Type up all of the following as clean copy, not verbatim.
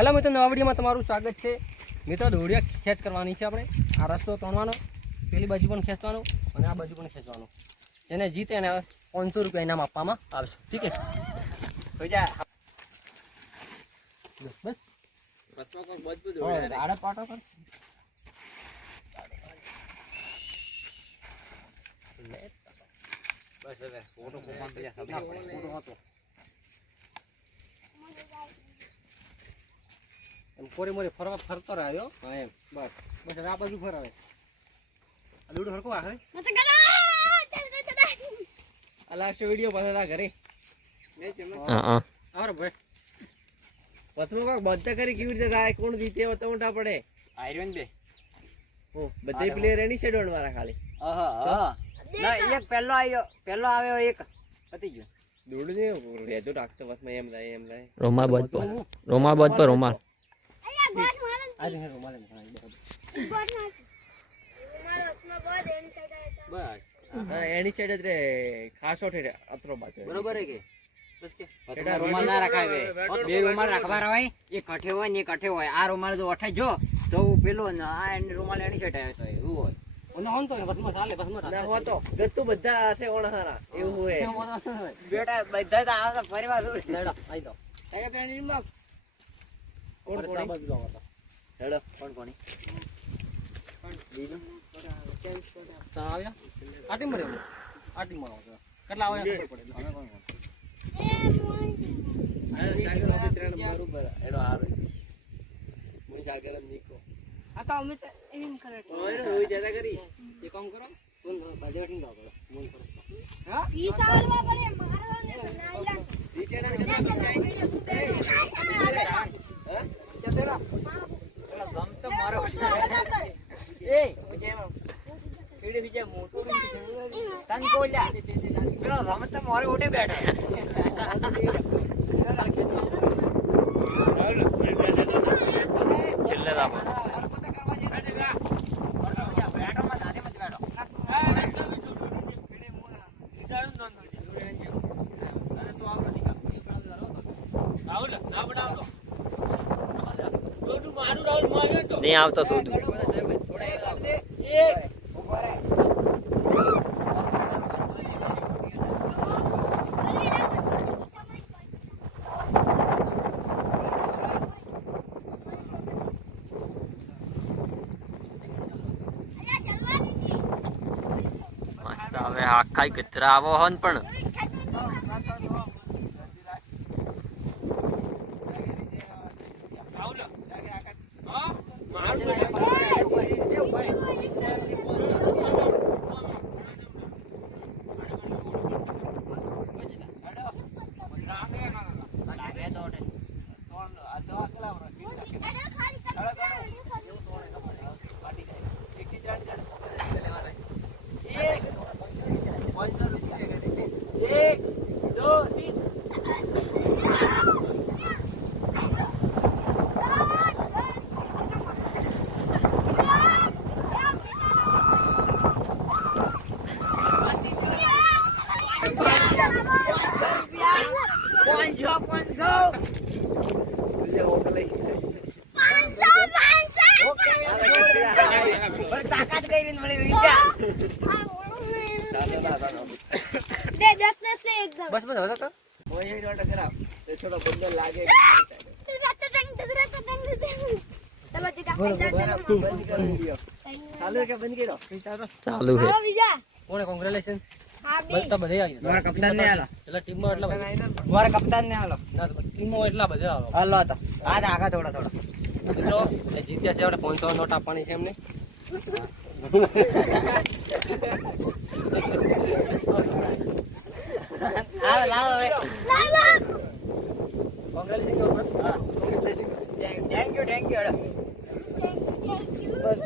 Hello મિત્રો, નવા વિડીયોમાં તમારું સ્વાગત છે. મિત્રો દોડિયા ખેંચ કરવાની છે આપણે. આ રસ્તો તોડવાનો, પેલી બાજુ પણ ખેંચવાનો અને આ બાજુ પણ ખેંચવાનો. જેને જીતે એને 500 રૂપિયા ઇનામ આપવામાં આવશે. ઠીક છે? બસ આડે પાટો કર. બસ હવે ફોટો કોમાં પેલા સબના પડે ફોટો હતો એમ કોરી મોરી ફરતો રહ્યો. હા એમ બસ બસ આ બાજુ ફરાવે. આ દોડો હરકો આખરે આ લાસ્ટ વિડિયો પાછા ઘરે આવરે ભાઈ પથરો કાક બધા કરી કેવી રીતે થાય કોણ જીતે તો મોટા પડે. આયરન બે ઓ બધા પ્લેયર એની સાઈડ વાળા ખાલી. હા ના એક પહેલો આવ્યો એક પતી ગયો. દોડ દે રેજો ડાકતો બસ મે એમ થાય રોમા બોધ પર રોમા આજે હે રોમા લે બસ હા એની સાઈડ જ રે ખાસો ઠેડે અતરો બાજુ બરોબર હે કે બસ કે એટા રોમાલ ના રખાવે બે રોમાલ રાખવા રવાય એક કાઠે હોય ને એક કાઠે હોય. આ રોમાલ જો અઠે જો તો પેલો ને આ એની રોમાલ એની સાઈડ આવે તો એવું હોય. ઓને હોન તો બસમાં ચાલે બસમાં ના હો તો ગત્તુ બધા હાથે ઓણહારા એવું હોય બેટા બધા તો આ પરિવાર દૂર લેડો આઈ દો એ પેણી માં કોણ કોણ બસ જાવ તો લેડો કોણ કોણી કોણ બીજો તા આવ્યા આટી મળે આટી મળો કેટલા આવ્યા ખબર પડે હવે કોણ કોણ આ સાગર ઓબે ત્રણ બરોબર એનો આવે મુઈ સાગર નીકો આ તો અમે તો એમ કરે ઓય રોઈ જતા કરી એ કામ કરો તું બાજુ બેઠી જાવ બોલો મન કરો હા ઈ સાલવા પડે મારવાને નાઈલા રીટેડા કેટલા જાય હા જતેરા પેલા ગમ તો મારો એ કેડે બીજે મોટો તન કોલ્યા પેલા ગમ તો મારે ઓટે બેઠા છેલ્લે રામ નહીં આવતો શું મસ્ત. હવે આખા કચરા આવો હોન પણ બસ બસ હવે તો ઓય એ ડોટ કરાવ તે થોડો બંદર લાગે ચાલુ કે બંધ કર્યો ચાલુ છે. કોણે કોંગ્રેચ્યુલેશન બધા બધે આવી મારા કપ્તાન ને આલો એટલે ટીમ માં એટલા બધા મારા કપ્તાન ને આલો ના ટીમ માં એટલા બધા આલો હાલો તો આજ આગા થોડા મિત્રો એ જીત્યા છે આપણે 500 નોટ આપવાની છે એમને. આવ લાવ હવે કોંગ્રેચ્યુલેશન હા થેન્ક યુ બસ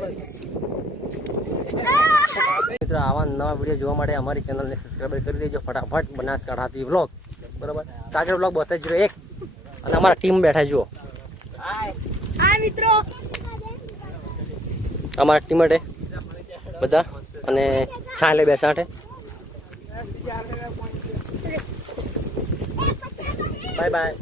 મિત્રો આવા નવા વિડીયો જોવા માટે અમારી ચેનલને સબસ્ક્રાઈબ કરી દેજો ફટાફટ. બનાસકાંઠાથી વ્લોગ બરાબર સાગર વ્લોગ 7201 અને અમારા ટીમ બેઠા જુઓ મિત્રો અમારા ટીમ માટે બધા અને છાલે બેસાટે. Bye bye.